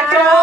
Lacrou!